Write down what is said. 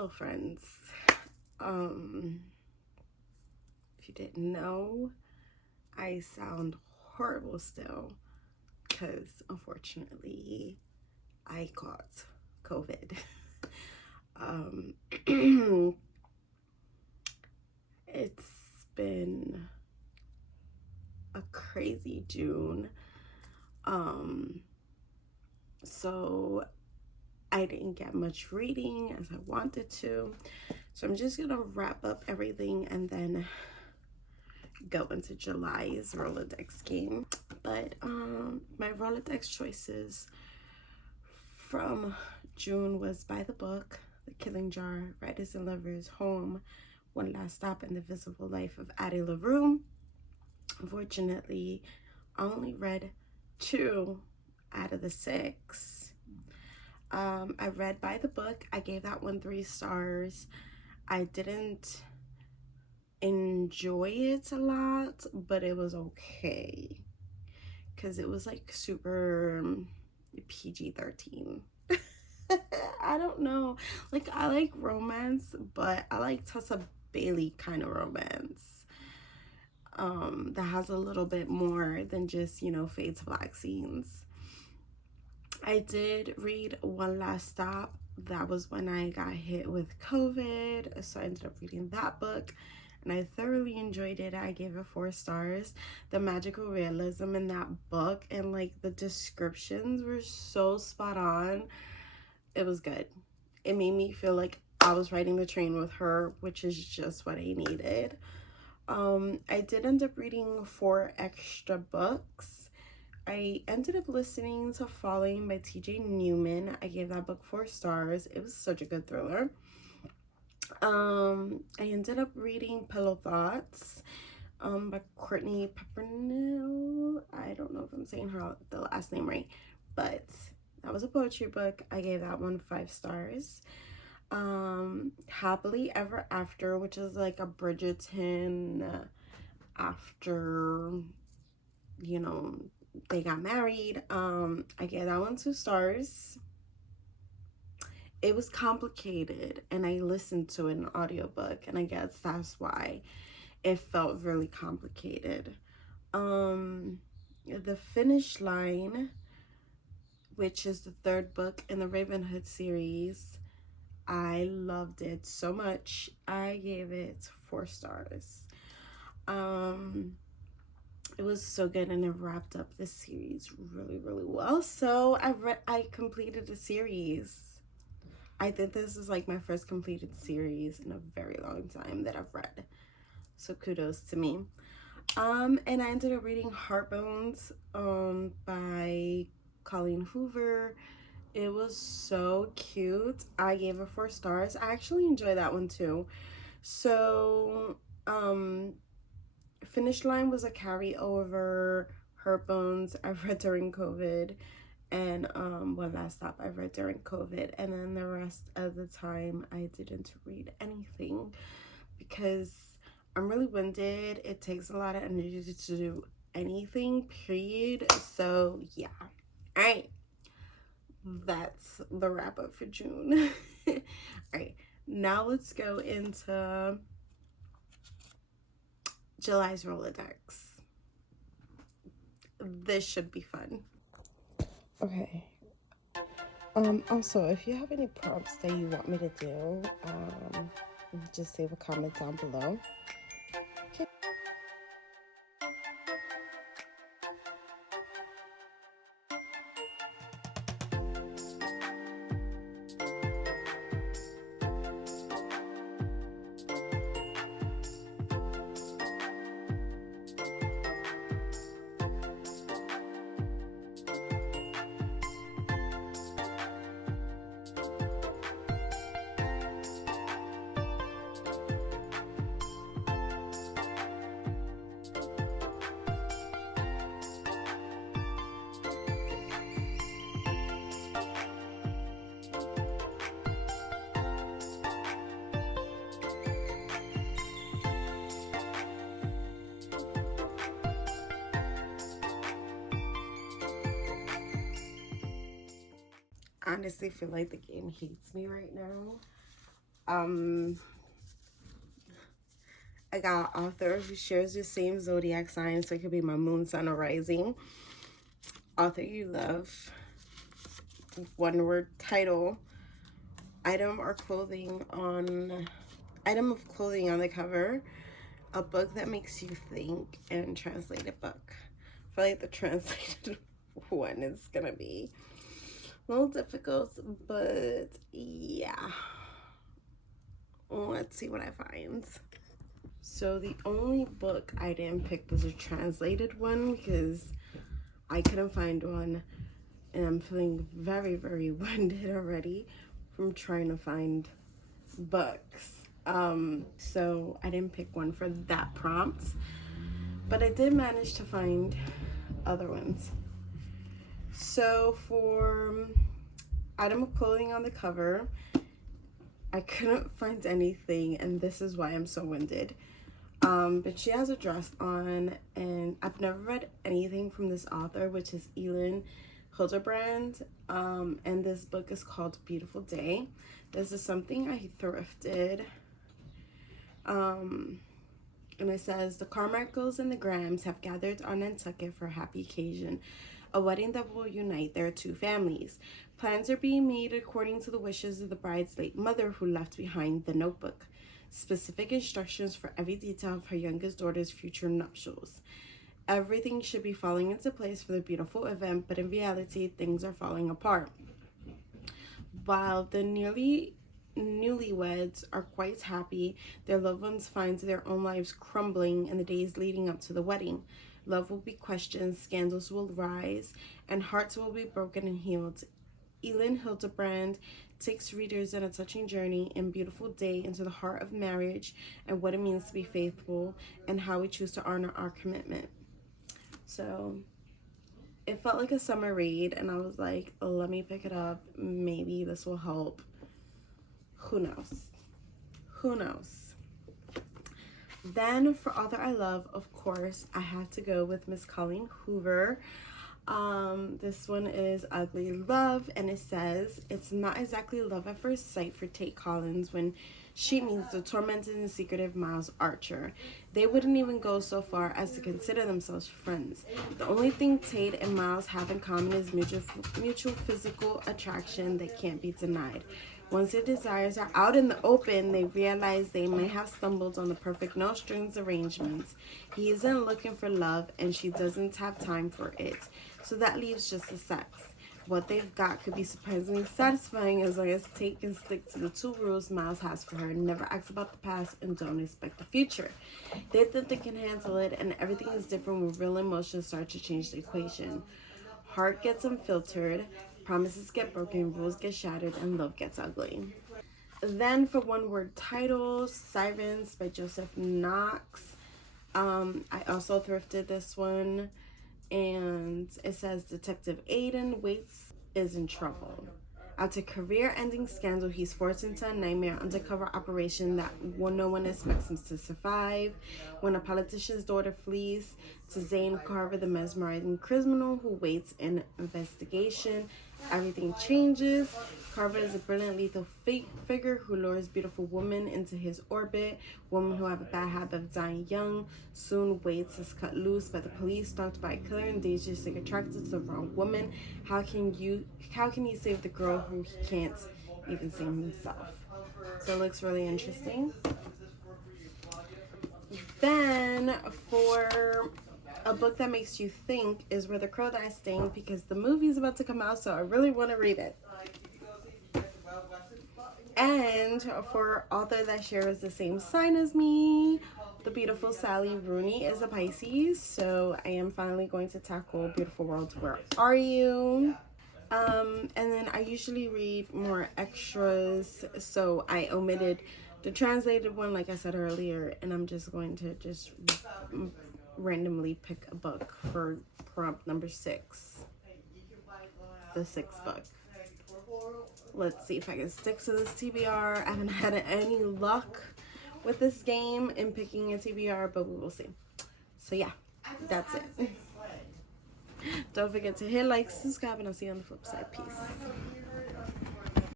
Hello friends. If you didn't know, I sound horrible still because unfortunately I caught COVID. It's been a crazy June. So I didn't get much reading as I wanted to. So I'm just gonna wrap up everything and then go into July's Roledex game. But my Roledex choices from June was By the Book, The Killing Jar, Writers and Lovers, Home, One Last Stop, and The Visible Life of Addie LaRue. Unfortunately, I only read 2 out of the 6. I read By the Book. I gave that one 3 stars. I didn't enjoy it a lot, but it was okay because it was like super PG-13. I don't know, like I like romance, but I like Tessa Bailey kind of romance that has a little bit more than just, you know, fade to black scenes. I did read One Last Stop. That was when I got hit with COVID, so I ended up reading that book and I thoroughly enjoyed it. I gave it 4 stars. The magical realism in that book and like the descriptions were so spot on. It was good. It made me feel like I was riding the train with her, which is just what I needed. I did end up reading 4 extra books. I ended up listening to Falling by TJ Newman. I gave that book 4 stars. It was such a good thriller. I ended up reading Pillow Thoughts by Courtney Peppernell. I don't know if I'm saying the last name right, but that was a poetry book. I gave that one 5 stars. Happily Ever After, which is like a Bridgerton after, you know, they got married. I gave that one 2 stars. It was complicated and I listened to it in an audiobook, and I guess that's why it felt really complicated. The Finish Line, which is the 3rd book in the Ravenhood series, I loved it so much. I gave it 4 stars. It was so good and it wrapped up the series really well. So I completed the series. I think this is like my first completed series in a very long time that I've read. So kudos to me. And I ended up reading Heartbones by Colleen Hoover. It was so cute. I gave it 4 stars. I actually enjoyed that one too. So Finish Line was a carryover. Heartbones I read during COVID, and One Last Stop I read during COVID, and then the rest of the time I didn't read anything because I'm really winded. It takes a lot of energy to do anything, period. So yeah. All right, that's the wrap up for June. All right, now let's go into July's Roledex. This should be fun. Okay. Also, if you have any prompts that you want me to do, just leave a comment down below. Okay. I honestly feel like the game hates me right now. I got an author who shares the same zodiac sign, so it could be my moon, sun, or rising. Author you love. One word title. Item of clothing on the cover. A book that makes you think, and translated book. I feel like the translated one is gonna be a little difficult, but yeah. Let's see what I find. So the only book I didn't pick was a translated one because I couldn't find one, and I'm feeling very, very winded already from trying to find books. So I didn't pick one for that prompt, but I did manage to find other ones. So for item of clothing on the cover, I couldn't find anything, and this is why I'm so winded. But she has a dress on, and I've never read anything from this author, which is Elin Hildebrand. And this book is called Beautiful Day. This is something I thrifted. And it says, the Carmichaels and the Grahams have gathered on Nantucket for a happy occasion, a wedding that will unite their two families. Plans are being made according to the wishes of the bride's late mother, who left behind the notebook. Specific instructions for every detail of her youngest daughter's future nuptials. Everything should be falling into place for the beautiful event, but in reality, things are falling apart. While the newlyweds are quite happy, their loved ones find their own lives crumbling in the days leading up to the wedding. Love will be questioned, scandals will rise, and hearts will be broken and healed. Elin Hildebrand takes readers on a touching journey in Beautiful Day into the heart of marriage and what it means to be faithful and how we choose to honor our commitment. So it felt like a summer read, and I was like, let me pick it up. Maybe this will help. Who knows? Who knows? Then for author I love, of course, I had to go with Miss Colleen Hoover. This one is Ugly Love, and it says, it's not exactly love at first sight for Tate Collins when she meets the tormented and secretive Miles Archer. They wouldn't even go so far as to consider themselves friends. The only thing Tate and Miles have in common is mutual physical attraction that can't be denied. Once their desires are out in the open, they realize they may have stumbled on the perfect no-strings arrangements. He isn't looking for love, and she doesn't have time for it. So that leaves just the sex. What they've got could be surprisingly satisfying as long as Tate can stick to the two rules Miles has for her: never ask about the past and don't expect the future. They think they can handle it, and everything is different when real emotions start to change the equation. Heart gets unfiltered, promises get broken, rules get shattered, and love gets ugly. Then for one word titles, Sirens by Joseph Knox. I also thrifted this one, and it says Detective Aiden Waits is in trouble. After career-ending scandal, he's forced into a nightmare undercover operation that no one expects him to survive. When a politician's daughter flees to Zane Carver, the mesmerizing criminal who waits in investigation, everything changes. Carver is a brilliant lethal figure who lures beautiful women into his orbit. Women who have a bad habit of dying young. Soon Waits is cut loose by the police, stalked by a killer and dangerously attracted to the wrong woman. How can he save the girl who he can't even save himself? So it looks really interesting. Then for a book that makes you think is Where the Crow Dies Sting, because the movie's about to come out, so I really want to read it. And for author that shares the same sign as me, the beautiful Sally Rooney is a Pisces, so I am finally going to tackle Beautiful World, Where Are You? And then I usually read more extras, so I omitted the translated one, like I said earlier, and I'm just going to just randomly pick a book for prompt number 6. The 6th book. Let's see if I can stick to this TBR. I haven't had any luck with this game in picking a TBR, but we will see. So yeah, that's it. Don't forget to hit like, subscribe, and I'll see you on the flip side. Peace.